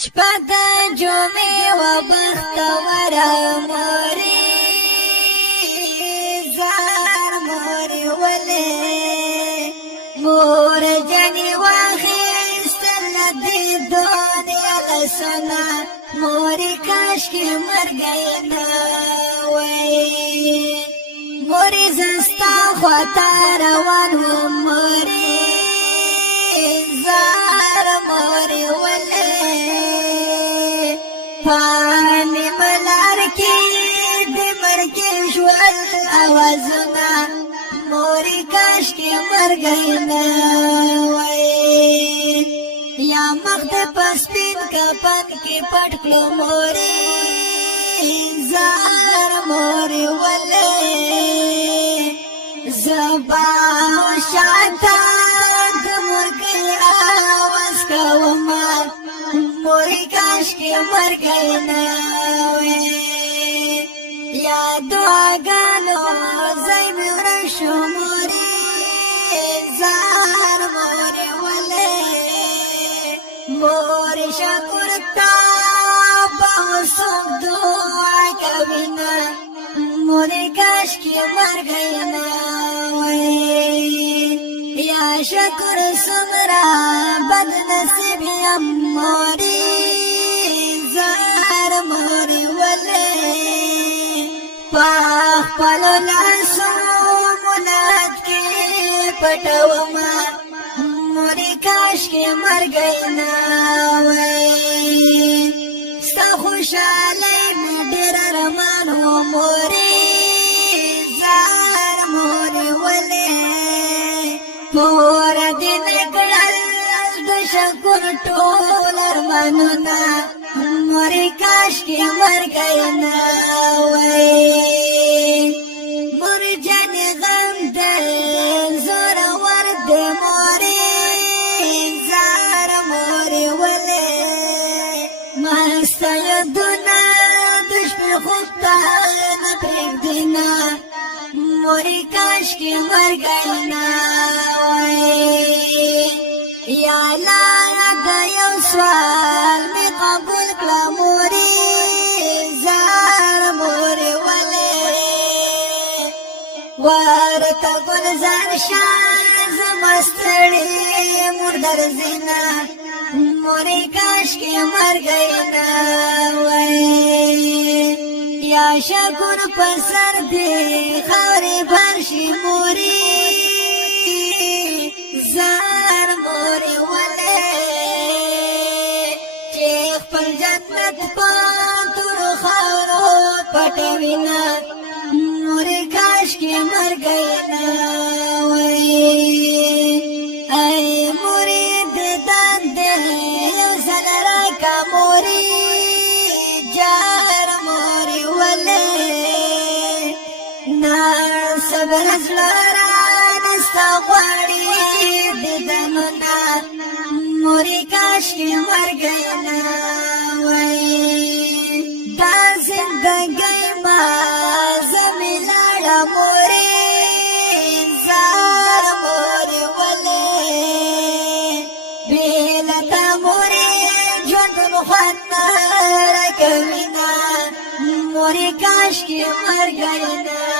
شپه د جمعې و بختوره مورې زار مورې ولې مور جنې واخیستل دې دنیا له سنا مورې کاشکې مرګی نه وای مورې زه ستا خواته روان وم مورې زار مورې ولې پانی ملار کی دی مرکی شوال آوازنا موری کاش کی مرگئی ناوئی یا مخد پسپین کپن کی پٹکلو موری زار موری ولی زبا شاعتا دمرکی آواز کواما موری کاش کی مرگئی ناوی یا دعاگانو زیم ورشو موری زار موری ولی موری شکرتا باوسوک دعا کبینا موری کاش کی مرگئی ناوی یا شکر سمرا بد نصیبیم موری زار موری ولی پاک پلو لاسو مولاد کی پٹوما موری کاش کی مرگئی ناوی ستا خوشالی می دیر رمان ہو موری زار موری ولی پورا دن کڑل د شکر ټول ارمانونه موری کاش کی مرګی نه وای مور جان غم دل زور ور د موری زار موری ولی مست یدنا دشمن خطا نه پرېږدینا موری کاش کی مرګی نه یا لانا دا یو سوال می قبول کلا موری زار موری ولی ورطا گلزار شان زمستڑی مردر زینا موری کاش کی مرگئی ناوی یا شکر پسر دی خوری برشی موری زار موری ولی چیخ پل جنت پانتور خورو پٹوینا موری کاش کی مرگئی ناوی ای موری دیدان دل یوزن راکا موری جار موری ولی نا صبر ازلارا نستا غواری دیدنونا موری کاش کی مرگئی ناوی دا زندگی ما زمیلاڑا موری زار موری ولی بیلتا موری جوندن خوانا رکوینا موری کاش کی مرگئی ناوی